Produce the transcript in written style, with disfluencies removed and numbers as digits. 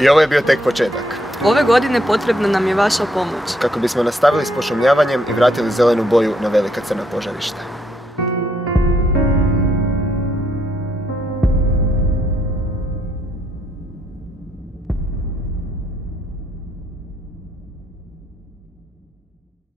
I ovo je bio tek početak. Ove godine potrebna nam je vaša pomoć. Kako bismo nastavili s pošumljavanjem i vratili zelenu boju na velika crna požarišta.